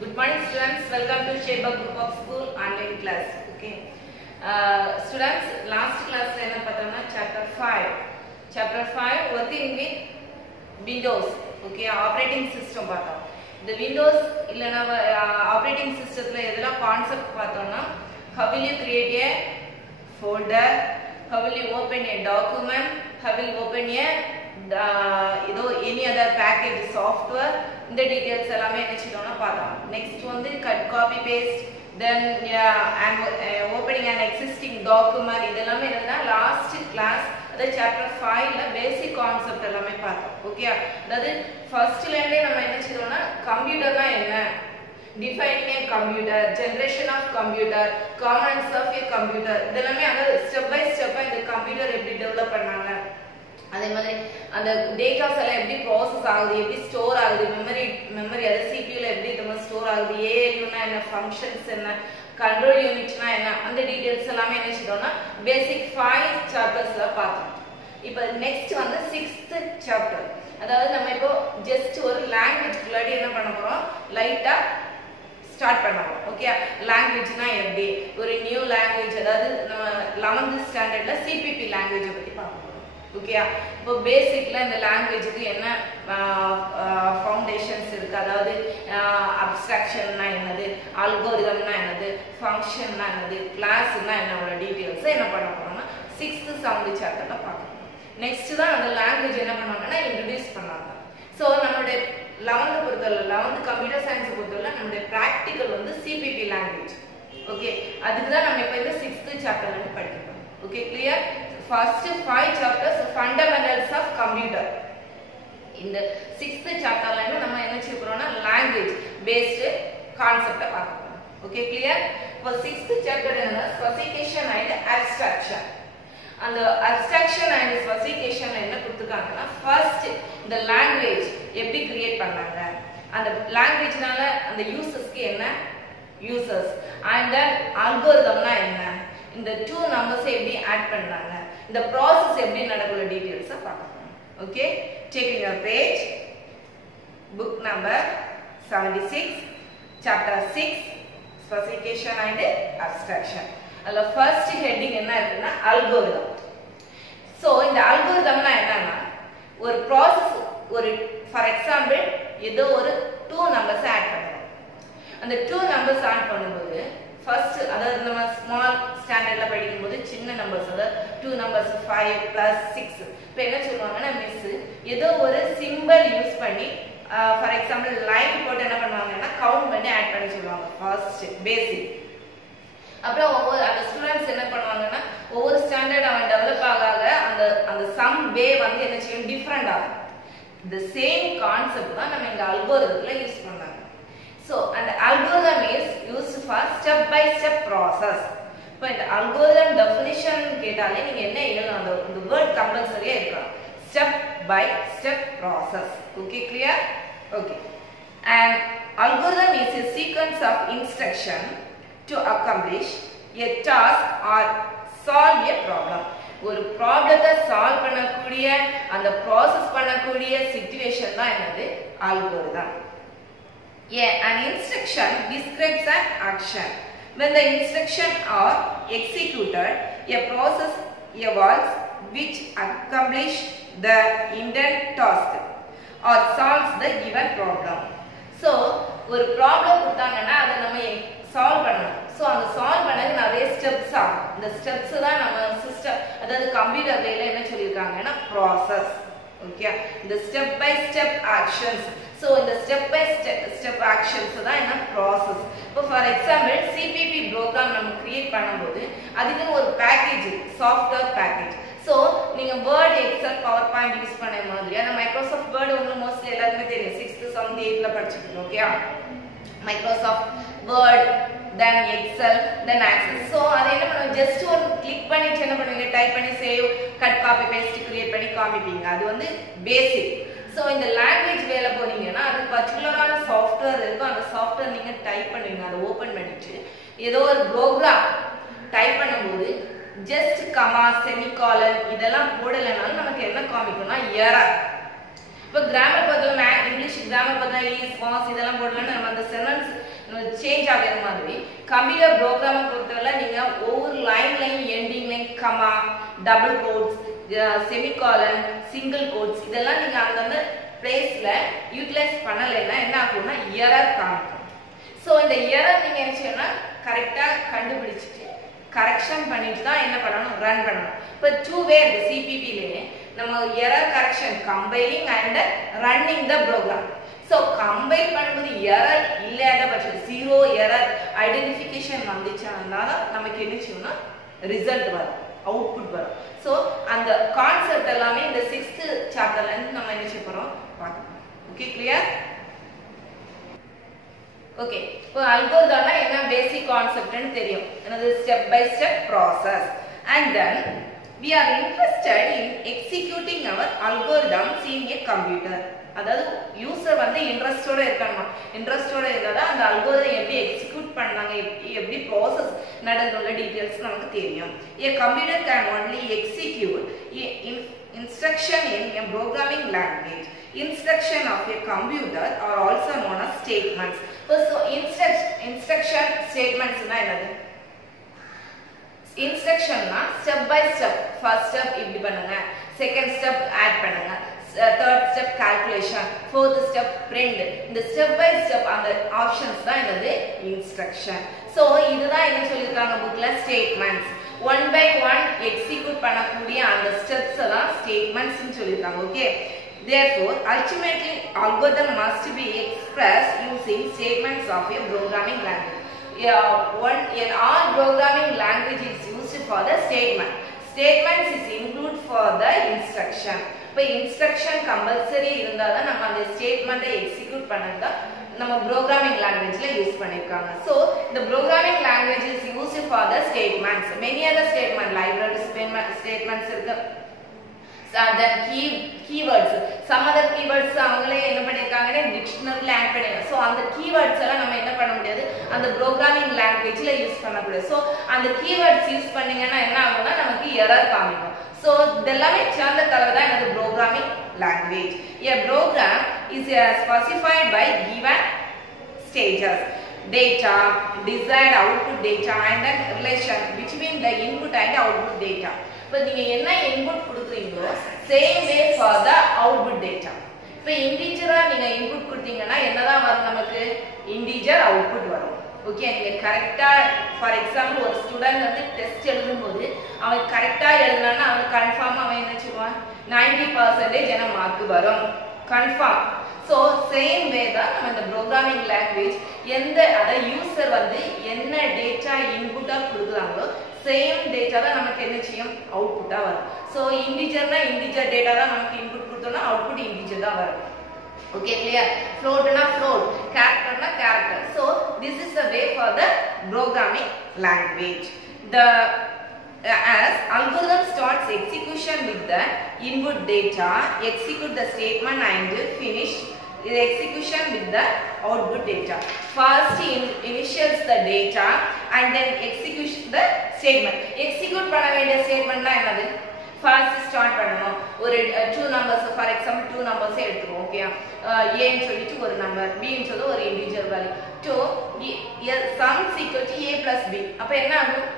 Good morning, students. Welcome to Sheba Group of School online class. Okay, students. Last class le enna pathona chapter 5. Chapter 5 working with Windows. Okay, operating system pathom. The Windows illana operating system la edala concept pathona. How will you create a folder? How will you open a document? How will you open a any other package software? The details எல்லாமே என்ன செய்றோம்னா பார்த்தோம். Next வந்து cut copy paste, then opening an existing document. இதெல்லாம் என்னன்னா last class அத chapter 5 ல basic concept எல்லாமே பார்த்தோம். ஓகே, அதாவது ஃபர்ஸ்ட்ல இருந்தே நம்ம என்ன செய்றோம்னா கம்ப்யூட்டர்னா என்ன, defining a computer, generation of computer, components of a computer, இதெல்லாம் அதாவது ஸ்டெப் பை ஸ்டெப்பா இந்த கம்ப்யூட்டர் எப்படி டெவலப் பண்ணாங்க, அதே மாதிரி அந்த டேட்டாஸ் எல்லாம் எப்படி ப்ராசஸ் ஆகுது, எப்படி ஸ்டோர் ஆகுது, மெமரி அது சிபியூல எப்படி ஸ்டோர் ஆகுது, ஏஎல்யூனா என்ன, ஃபங்க்ஷன்ஸ் என்ன, கண்ட்ரோல் யூனிட்னா என்ன, அந்த டீடைல்ஸ் எல்லாமே என்ன செய்றோம்னா பேசிக் 5 சாப்டர்ஸ்ல பார்த்தோம். இப்போ நெக்ஸ்ட் வந்து 6th சாப்டர். அதாவது நம்ம இப்போ ஜஸ்ட் ஒரு லாங்குவேஜ்க்குள்ளாடி என்ன பண்ண போறோம், லைட்டா ஸ்டார்ட் பண்ண போறோம். ஓகே, லாங்குவேஜ்னா எப்படி, ஒரு நியூ லாங்குவேஜ், அதாவது நம்ம 11th ஸ்டாண்டர்ட்ல சிபிபி லாங்குவேஜ் பத்தி பார்ப்போம். ஓகே, இப்போ பேசிக்ல இந்த லாங்குவேஜுக்கு என்ன ஃபவுண்டேஷன்ஸ் இருக்கு, அதாவது அப்ஸ்ட்ராக்ஷன்னா என்னது, அல்கோரிதம்னா என்னது, ஃபங்க்ஷன்னா என்னது, கிளாஸ்னா என்னோட டீடைல்ஸ் என்ன பண்ண போறோம்னா 6th 7th சாப்டர்ல பார்க்கணும். நெக்ஸ்ட் தான் அந்த லாங்குவேஜ் என்ன பண்ணுவாங்கன்னா இன்ட்ரோடியூஸ் பண்ணாங்க. ஸோ நம்மளுடைய 11th பொறுத்தவரை 11th கம்ப்யூட்டர் சயின்ஸ் பொறுத்தவரை நம்மளுடைய ப்ராக்டிக்கல் வந்து சிபிபி லாங்குவேஜ். ஓகே, அதுக்கு தான் நம்ம இப்போ இந்த 6th சாப்டர்ல இருந்து படிக்கிறோம். Okay, clear? First 5 chapters fundamentals of computer. In the 6th chapter la நம்ம என்ன செய்ய போறோம்னா language based concept பார்க்கணும். Okay, clear? For 6th chapter என்ன specification and abstraction. அந்த abstraction and specification என்ன கொடுத்திருக்காங்கன்னா first இந்த language எப்படி கிரியேட் பண்ணாங்க, அந்த languageனால அந்த யூசர்ஸ்க்கு என்ன யூசர்ஸ், and then algorithmனா என்ன, இந்த 2 நம்பர்ஸ் எப்படி ஆட் பண்றாங்க, இந்த process எப்படி நடக்குற டீடைல்ஸ் பார்க்கலாம். Okay, taking your page, book number 76, chapter 6, specification and abstraction. அதுல first heading என்ன இருக்குன்னா algorithm. சோ இந்த algorithmனா என்னன்னா ஒரு process, ஒரு for example ஏதோ ஒரு 2 நம்பர்ஸ் ஆட் பண்றோம். அந்த 2 நம்பர்ஸ் ஆட் பண்ணும்போது ஃபர்ஸ்ட், அதாவது நம்ம ஸ்மால் ஸ்டாண்டர்ட்ல படிக்கும்போது சின்ன நம்பர்ஸ், அதாவது 2 நம்பர்ஸ் 5 + 6. இப்போ என்ன சொல்லுவாங்கன்னா மிஸ் ஏதோ ஒரு சிம்பிள் யூஸ் பண்ணி ஃபார் எக்ஸாம்பிள் லைன் போட்டு என்ன பண்ணுவாங்கன்னா கவுண்ட் பண்ணி ஆட் பண்ணி சொல்லுவாங்க. ஃபர்ஸ்ட் பேசிக். அப்புறம் ஒவ்வொரு அந்த ஸ்டூடெண்ட்ஸ் என்ன பண்ணுவாங்கன்னா ஒவ்வொரு ஸ்டாண்டர்ட் அவன் டெவலப் ஆகாத அந்த அந்த சம் வே வந்து என்ன செய்யும், டிஃபரெண்ட் ஆகும். இந்த சேம் கான்செப்ட் தான் நம்ம இந்த அல்கோரிதம்ல யூஸ் பண்ணாங்க. So, and algorithm is used for step-by-step process. இப்போ இந்த algorithm definition கேட்டாலே நீங்க என்ன எழுதணும், அந்த word compulsory இருக்கணும், step-by-step process. Okay, clear? Okay. And algorithm is a sequence of instruction to accomplish a task or solve a problem. ஒரு ப்ராப்ளத்தை சால்வ் பண்ணக்கூடிய அந்த ப்ராசஸ் பண்ணக்கூடிய சிச்சுவேஷன் தான் என்னது algorithm. An instruction describes an action. When the instructions are executed, a process evolves which accomplishes the intended task or solves the given problem. So, ஒரு problem கொடுத்தாங்கன்னா அதை நம்ம சால்வ் பண்ணணும். ஸோ அந்த சால்வ் பண்ணது நிறைய ஸ்டெப்ஸ் ஆகும். இந்த ஸ்டெப்ஸ் தான் நம்ம சிஸ்டம், அதாவது கம்ப்யூட்டர் வேல என்ன சொல்லியிருக்காங்கன்னா ப்ராசஸ். ஓகே, இந்த step by step actions. So இந்த ஸ்டெப் பை ஸ்டெப் ஆக்ஷன்ஸ் தான் என்ன ப்ராசஸ். இப்போ ஃபார் எக்ஸாம்பிள் சிபிபி ப்ரோக்ராம் நம்ம கிரியேட் பண்ணும்போது அதுக்கு ஒரு பேக்கேஜ், சாஃப்ட்வேர் பேக்கேஜ். ஸோ நீங்கள் Word, Excel, PowerPoint use பண்ண மாதிரி அந்த மைக்ரோசாஃப்ட் வேர்டு உங்களுக்கு மோஸ்ட்லி எல்லாருமே தெரியும். 6th 7th 8th படிச்சிருக்கோம். Okay, Microsoft word, then excel, then access. So அதை என்ன பண்ணுவோம், ஜஸ்ட் ஒரு கிளிக் பண்ணி என்ன பண்ணுவீங்க, டைப் பண்ணி save, cut copy paste create பண்ணி காமிப்பீங்க. அது வந்து பேசிக். ஸோ இந்த லாங்குவேஜ் வேலை போனீங்கன்னா அது பர்டிகுலரான சாஃப்ட்வேர் இருக்கும். அந்த சாஃப்ட்வேர் நீங்க டைப் பண்ணுவீங்க, அதை ஓபன் பண்ணிட்டு ஏதோ ஒரு ப்ரோக்ராம் டைப் பண்ணும்போது ஜஸ்ட் கமா, செமிகாலன் இதெல்லாம் போடலைனாலும் நமக்கு என்ன காமிக்கும்னா எரர். இப்போ கிராமர் பார்த்தோம்னா இங்கிலீஷ் கிராமர் பார்த்தா இஸ் வாஸ் இதெல்லாம் போடலன்னா நம்ம அந்த சென்டென்ஸ் சேஞ்ச் ஆகிற மாதிரி கம்ப்யூட்டர் ப்ரோக்ராமை பொறுத்தவரை நீங்க ஒவ்வொரு லைன்லையும் ending line comma double quotes semicolon single quotes இதெல்லாம் நீங்க அந்தந்த பிளேஸ்ல யூட்டிலைஸ் பண்ணலைன்னா என்ன ஆகும்னா எரர் காமிக்கும். ஸோ இந்த எரர் நீங்க என்ன செய்யணும்னா கரெக்டா கண்டுபிடிச்சிட்டு கரெக்ஷன் பண்ணிட்டு தான் என்ன பண்ணணும் ரன் பண்ணணும். இப்போ டூ வே இருக்கு சிபிபிலேயே நம்ம error correction compiling and running the program. So compile பண்ணும்போது எரர் இல்லாத பட்சம் ஜீரோ எரர் ஐடென்டிஃபிகேஷன் வந்துச்சுன்னா தான் நமக்கு என்ன செய்யணும்னா ரிசல்ட் வரும், அவுட்புட் வரும். ஸோ அந்த கான்செப்ட் எல்லாமே இந்த 6th சாப்டர்ல இருந்து நம்ம என்ன செய்ய போறோம் பார்க்கலாம். Okay, clear? ஓகே, இப்போ அல்கோரிதம்னா என்ன பேசிக் கான்செப்ட்னு தெரியும். என்னது step by step process and then we are interested in executing our algorithms in a computer. அதாவது யூசர் வந்து இன்ட்ரெஸ்டோட இருக்கணும். இன்ட்ரெஸ்டோட இருந்தா அந்த அல்கோரிதம் எப்படி எக்ஸிக்யூட் பண்ணாங்க, எப்படி ப்ராசஸ் நடந்துள்ள டீடைல்ஸ் நமக்கு தெரியும். A computer can only execute instruction in a programming language. Instruction of a computer are also known as statements. So instruction statements na enadhu? Instruction na step by step. First step இப்படி பண்ணுங்க, second step add பண்ணுங்க, third step calculation, fourth step print. இந்த step by step அந்த options தான் என்னது instruction. So இதுதான் என்ன சொல்லிருக்காங்க புக்ல statements. One by one execute பண்ணக்கூடிய அந்த ஸ்டெப்ஸ் தான் statements னு சொல்லிருக்காங்க. Okay, therefore ultimately algorithm must be expressed using statements of a programming language. All programming language is used for the statement. Statements is include for the instruction. இப்போ instruction compulsory இருந்தா தான் நம்ம அந்த ஸ்டேட்மென்ட்டை execute பண்ணதா நம்ம programming languageல use பண்ணிருக்காங்க. So the programming language is used for the statements. Many other statement library statements இருக்கு. Then keywords, some other keywords அவங்களே என்ன பண்ணிருக்காங்கன்னா டிக்ஷனரியில ஆட் பண்ணிருக்காங்க. சோ அந்த கீவேர்ட்ஸ் எல்லாம் நம்ம என்ன பண்ண முடியாது, அந்த ப்ரோகிராமிங் லாங்குவேஜ்ல யூஸ் பண்ண முடியாது. சோ அந்த கீவேர்ட்ஸ் யூஸ் பண்ணீங்கன்னா என்ன ஆகும்னா நமக்கு எரர் காமிக்கும். சோ இதெல்லாமே சேர்ந்த கலவை தான் என்னது programming language. A program is specified by given stages, data, desired output data and then relation between the input and output data. இப்போ நீங்க என்ன இன்புட் கொடுக்குறீங்களோ same way for the output data. இப்போ இன்டிஜரா நீங்க இன்புட் கொடுத்தீங்கன்னா என்னதான் வரும் நமக்கு, இன்டிஜர் அவுட்புட் வரும். ஓகே, நீங்க கரெக்டா ஃபார் எக்ஸாம்பிள் ஒரு ஸ்டூடெண்ட் வந்து டெஸ்ட் எழுதும்போது அவன் கரெக்டா எழுதுனான்னா அவன் கன்ஃபார்மா அவன் என்ன சொல்லுவான் 90% என்ன மார்க் வரும் கன்ஃபார்ம். ஸோ சேம் வே தான் நம்ம இந்த ப்ரோக்ராமிங் லாங்குவேஜ் எந்த அத யூசர் வந்து என்ன டேட்டா இன்புட்டா கொடுக்குறாங்களோ சேம் டேட்டா தான் நமக்கு என்ன செய்யும் அவுட்புட்டா வரும். ஸோ இன்டிஜர்னா இன்டிஜர் டேட்டா தான் நமக்கு இன்புட் கொடுத்தோம்னா அவுட்புட் இன்டிஜர் தான் வரும். Okay, clear? Floatனா float, characterனா character. So this is the way for the programming language. As algorithm starts execution with the input data, execute the statement and finish the execution with the output data. First initials the data and then execution the statement. Execute பண்ண வேண்டிய statementனா என்னது? First start பண்ணனும். ஒரு two numbers for example two numbers எடுத்துறோம். Okay, a ன்னு சொல்லிட்டு ஒரு நம்பர், b ன்னு சொல்றது ஒரு integer value. to sum is equal to a plus b. அப்ப என்ன ஆகும்?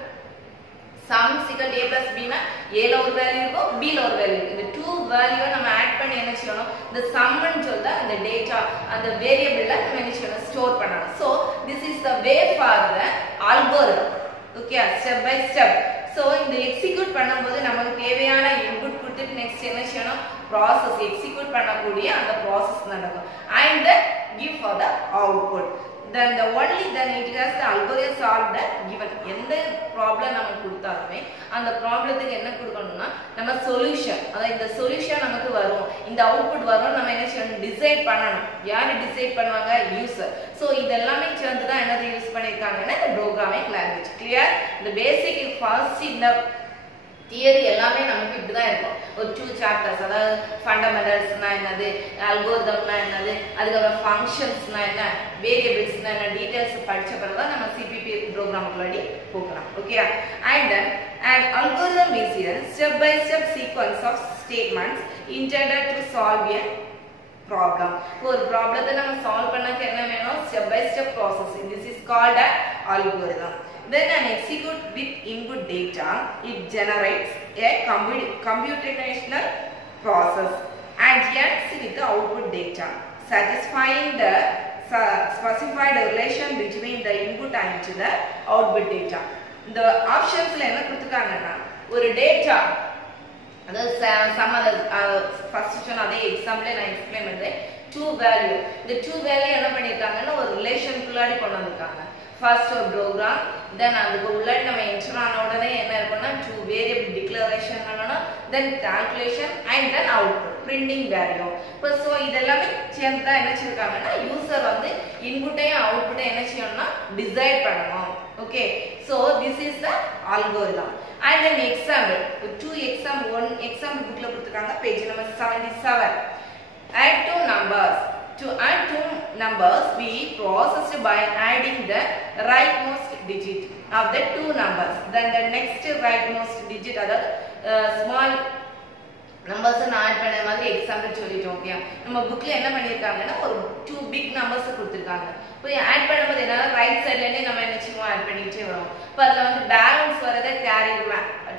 sum is equal to a plus b னா a ல ஒரு வேல்யூ இருக்கும், b ல ஒரு வேல்யூ இருக்கும். இந்த two வேல்யூவை நம்ம ஆட் பண்ணி என்ன செய்யணும், இந்த sum ன்னு சொல்ற அந்த டேட்டா அந்த வேரியபிள்ல நம்ம என்ன செய்யணும் ஸ்டோர் பண்ணணும். so this is the way for the algorithm. okay, step by step. so இந்த எக்ஸிக்யூட் பண்ணும்போது நமக்கு தேவையான இன்புட் கொடுத்துட்டு நெக்ஸ்ட் என்ன செய்யணும் process எக்ஸிக்யூட் பண்ணக்கூடிய அந்த process நடக்கும் and then give for the output. then the only then it has the algorithm solve the given எந்த ப்ராப்ளம் நமக்கு கொடுத்தாலுமே அந்த ப்ராப்ளத்துக்கு என்ன கொடுக்கணும்னா நம்ம சொல்யூஷன், அதாவது இந்த சொல்யூஷன் நமக்கு வரும், இந்த அவுட்புட் வரும், நம்ம என்ன செய்யணும் டிசைட் பண்ணணும். யாரு டிசைட் பண்ணுவாங்க? யூசர். சோ இதெல்லாம் சேர்ந்து தான் என்னது யூஸ் பண்ணிருக்காங்கன்னா இந்த ப்ரோகிராமிங் லாங்குவேஜ். கிளியர்? இந்த பேசிக் ஃபர்ஸ்ட் இந்த தியரி எல்லாமே நமக்கு இப்படி தான் இருக்கும். ஒரு 2 சாப்டர்ஸ், அதாவது ஃபண்டமெண்டல்ஸ்னா என்னது, அல்கோரிதம்னா என்னது, அதுக்கப்புறம் ஃபங்க்ஷன்ஸ்னா என்ன, வேரியபிள்ஸ்னா என்ன, டீடைல்ஸ் படிச்ச பிறகு தான் நம்ம சிபிபி ப்ரோக்ராமுக்குள்ளடி போகலாம். Okay, and then an algorithm is a step by step sequence of statements intended to solve a problem. ஒரு ப்ராப்ளத்தை நம்ம சால்வ் பண்ணாக்க என்ன வேணும்? Step by step process. This is called an algorithm. When an execute with input data, it generates a computational process and ends with the output data, satisfying the specified relation between the input and the output data. The options la enna kuduthukanga ஒரு data அதாவது some அத first சொன்ன அதே எக்ஸாம்பிளே நான் explain பண்றேன். two value இந்த two value என்ன பண்ணிருக்காங்கன்னா ஒரு ரிலேஷன் குள்ளாடி கொண்டு வந்திருக்காங்க. ஃபர்ஸ்ட் ஒரு ப்ரோக்ராம், தென் அதுக்கு உள்ளாடி நம்ம என்டர் ஆன உடனே என்ன இருக்கும்னா two variable declaration பண்ணனும், then calculation and then output printing value. இப்போ சோ இதெல்லாம் சேர்ந்து தான் என்ன செய்றாங்கன்னா யூசர் வந்து இன்புட்டையும் அவுட்புட்டையும் என்ன செய்யணும்னா டிசைட் பண்ணணும். Okay, so this is the algorithm. And an example, two example, one example book la kuduthiranga page number 77. Add two numbers. To add two numbers we processed by adding the rightmost digit of the two numbers. Then the next rightmost digit adha small numbers add பண்ண மாதிரி example சொல்லிட்டோம். Okay, நம்ம புக்ல என்ன பண்ணிருக்காங்கன்னா ஒரு two big numbers கொடுத்திருக்காங்க. இப்போ add பண்ணும்போது என்ன ரைட் சைடுல இருந்தே நம்ம என்ன செய்வோம் ஆட் பண்ணிட்டே வரோம். இப்போ அதுல வந்து பேலன்ஸ் வரத கேரி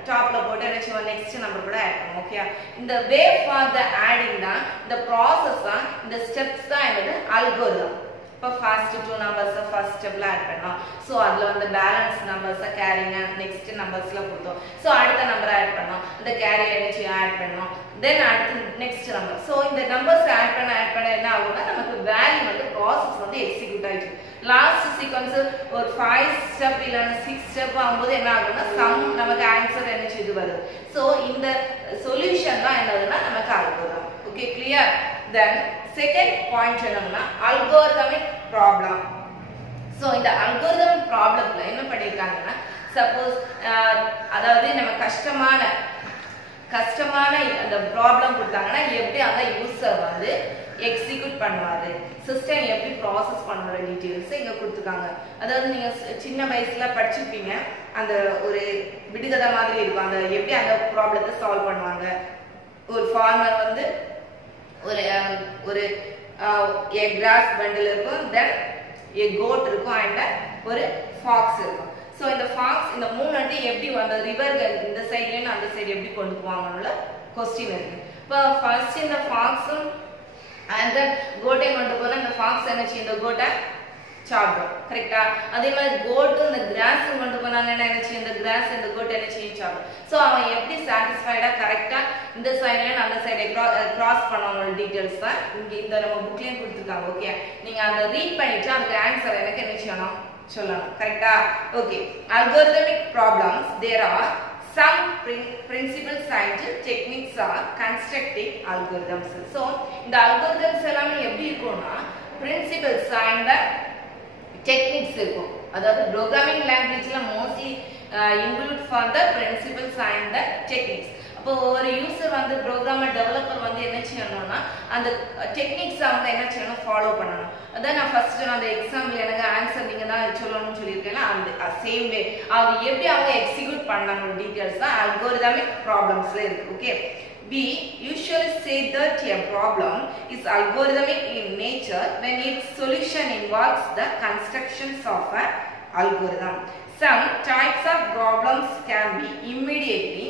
டாப்ல போட்டு என்ன செய்வோம் நெக்ஸ்ட் நம்பர் கூட ஆட் பண்ணுவோம். ஓகே, இந்த வே ஃபார் த ஆடிங் தான் இந்த process தான் இந்த ஸ்டெப்ஸ் தான் என்னது அல்கோரிதம். இப்போ ஃபர்ஸ்ட் two numbers ஃபர்ஸ்ட் ஸ்டெப்ல ஆட் பண்ணோம். சோ அதுல வந்து பேலன்ஸ் நம்பர்ஸ் கேரிங்க நெக்ஸ்ட் நம்பர்ஸ்ல கொடுத்தோம். சோ அடுத்த நம்பர் ஆட் பண்ணோம், அந்த கேரி என்ன ஆட் பண்ணோம், தென் அடுத்து நெக்ஸ்ட் நம்பர். சோ இந்த நம்பர்ஸ் ஆட் பண்ண என்ன ஆகும்னா நமக்கு வேல்யூ வந்து process வந்து எக்ஸிக்யூட் ஆயிடுச்சு. லாஸ்ட் சீக்வென்ஸ் ஒரு 5 ஸ்டெப் இல்ல 6 ஸ்டெப் ஆகும்போது என்ன ஆகும்னா சம் நமக்கு ஆன்சர் என்ன செய்து வருது. சோ இந்த சொல்யூஷன் தான் என்னதுன்னா நமக்கு algorithm. Okay, clear? Then second point என்னன்னா algorithmic problem. சோ இந்த algorithmic problemல என்ன பண்ணிருக்காங்கன்னா சப்போஸ் அதாவது நம்ம கஷ்டமான அந்த ப்ராப்ளம் கொடுத்தாங்கன்னா எப்படி அந்த யூசர் வந்து எக்ஸிக்யூட் பண்ணுவாரு, சிஸ்டம் எப்படி ப்ராசஸ் பண்ணுற டீடைல்ஸ் இங்க கொடுத்துருக்காங்க. அதாவது நீங்க சின்ன வயசுல படிச்சிருப்பீங்க, அந்த ஒரு விடுகதை மாதிரி இருக்கும், அந்த எப்படி அந்த ப்ராப்ளத்தை சால்வ் பண்ணுவாங்க. ஒரு ஃபார்மர் வந்து ஒரு a grass bundle இருக்கும், then a goat இருக்கும் and ஒரு fox இருக்கும். சோ இந்த fox இந்த மூணு அடி எப்படி அந்த ரிவர் இந்த சைடுல இருந்து அந்த சைடு எப்படி கொண்டு போவாங்கன்ற क्वेश्चन இருக்கு. இப்போ ஃபர்ஸ்ட் இந்த fox-உம் and then goat-ஐ கொண்டு போனா இந்த fox என்ன செய்யும், இந்த goat-ஐ சாப்பிடும். கரெக்ட்டா? அதே மாதிரி கோட்டும் இந்த கிராஸும் கொண்டு போனாங்கன்னா என்ன செய்யும், இந்த கிராஸ் இந்த கோட் என்ன செய்யும் சாப்பிடும். சோ அவன் எப்படி சாட்டிஸ்ஃபைடா கரெக்ட்டா இந்த சைடுல அந்த சைடை கிராஸ் பண்ணுவாங்க டீடைல்ஸ் தான் இங்க இந்த நம்ம புக்லயே கொடுத்திருக்காங்க. ஓகே, நீங்க அத ரீட் பண்ணிட்டு அதுக்கு ஆன்சர் எனக்கு என்ன செய்யணும் சொல்லணும். கரெக்ட்டா? Okay, algorithmic problems there are some principal scientific techniques are constructing algorithms. So இந்த algorithms எல்லாமே எப்படி இருக்கும்னா principles and techniques இருக்கும். அதாவது programming languageல mostly include for the principles and the techniques. அப்போ ஒரு யூசர் வந்து ப்ரோக்ராமர் டெவலப்பர் வந்து என்ன செய்யணும்னா அந்த டெக்னிக்ஸ் அவங்க என்ன செய்யணும் ஃபாலோ பண்ணணும். அதான் நான் ஃபர்ஸ்ட் சொன்ன அந்த எக்ஸாம்பிள் எனக்கு ஆன்சர் நீங்க தான் சொல்லணும்னு சொல்லியிருக்கேன்னா அந்த சேம் வே அது எப்படி அவங்க எக்ஸிக்யூட் பண்ணாங்க டீடைல்ஸ் தான் அல்கோரிதமிக் ப்ராப்ளம்ஸ்ல இருக்கு. Okay, we usually say that a problem is algorithmic in nature when its solution involves the constructions of an algorithm. Some types of problems can be immediately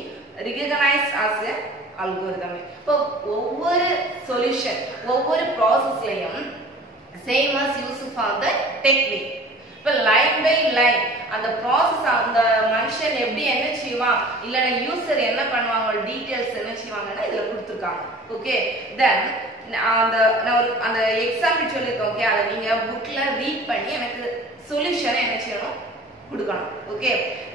recognized as a algorithm. இப்போ ஒவ்வொரு solution ஒவ்வொரு ப்ராசஸ்லயும் same as use for the technique. இப்போ line by line அந்த process அந்த மனுஷன் எப்படி என்ன செய்வான் இல்லைன்னா யூசர் என்ன பண்ணுவாங்க டீடைல்ஸ் என்ன செய்வாங்கன்னா இதுல கொடுத்துருக்காங்க. ஓகே, தென் அந்த எக்ஸாம்பிள் சொல்லியிருக்கேன். ஓகே, அதை நீங்க புக்ல ரீட் பண்ணி எனக்கு சொல்யூஷனை என்ன செய்யணும் கொடுக்கணும். ஓகே,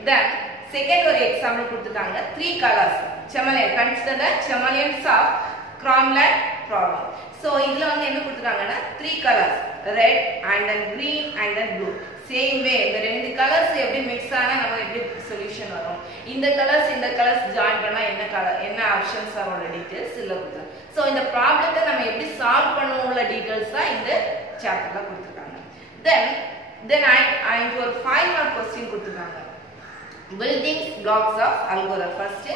தென் செகண்ட் ஒரு எக்ஸாம்பிள் கொடுத்துருக்காங்க 3 colours chameleon, consider the chameleons of cromlech problem. So இதுல வந்து என்ன கொடுத்துருக்காங்கன்னா 3 colours red and then green and then blue. Same way இந்த ரெண்டு கலர்ஸ் எப்படி மிக்ஸ் ஆனா நம்ம எப்படி சொல்யூஷன் வரும், இந்த கலர்ஸ் ஜாயின் பண்ணா என்ன கலர் என்ன ஆப்ஷன்ஸ் வரோட டீடைல்ஸ் இல்ல கொடுத்துருக்காங்க. சோ இந்த ப்ராப்ளத்தை நம்ம எப்படி சால்வ் பண்ணுவோம்ல டீடைல்ஸ் தான் இந்த சாப்டர்ல கொடுத்துருக்காங்க. then I ஒரு 5 மார்க் क्वेश्चन கொடுத்துருக்காங்க. building blocks of algorithm. First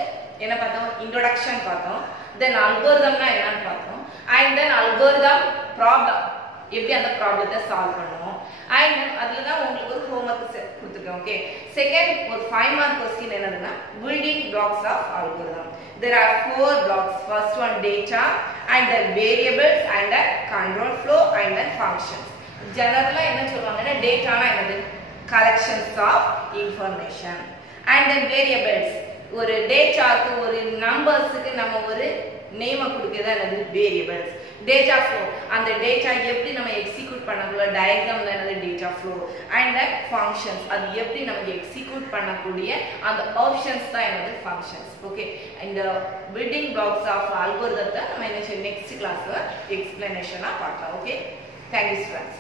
என்ன பார்த்தோம், இன்ட்ரோடக்ஷன் பார்த்தோம். தென் அல்கோரிதம்னா என்னன்னு பார்த்தோம் அண்ட் தென் அல்கோரிதம் ப்ராப்ளம் எப்படி அந்த ப்ராப்ளத்தை சால்வ் பண்ணுவோம் அண்ட் அதுல தான் உங்களுக்கு ஒரு ஹோம்வொர்க் கொடுத்துருக்கேன் ஓகே செகண்ட் ஒரு 5 மார்க் क्वेश्चन என்னதுன்னா building blocks of algorithm there are 4 blocks first one data and then variables and then control flow and then functions ஜெனரலா என்ன சொல்வாங்கன்னா டேட்டானா என்னது collections of information and then variables ஒரு டேட்டாக்கு ஒரு நம்பர்ஸ்க்கு நம்ம ஒரு நேம் கொடுக்கிறது என்னது variables data flow அந்த டேட்டா எப்படி நம்ம எக்ஸிக்யூட் பண்ணக்கூடிய டயகிராம்ல என்னது data flow and then functions அது எப்படி நம்ம எக்ஸிக்யூட் பண்ணக்கூடிய அந்த ஆப்ஷன்ஸ் தான் என்னது functions ஓகே இந்த building blocks of algorithm நம்ம என்ன நெக்ஸ்ட் கிளாஸ்ல எக்ஸ்பிளனேஷனா பார்க்கலாம் ஓகே thank you students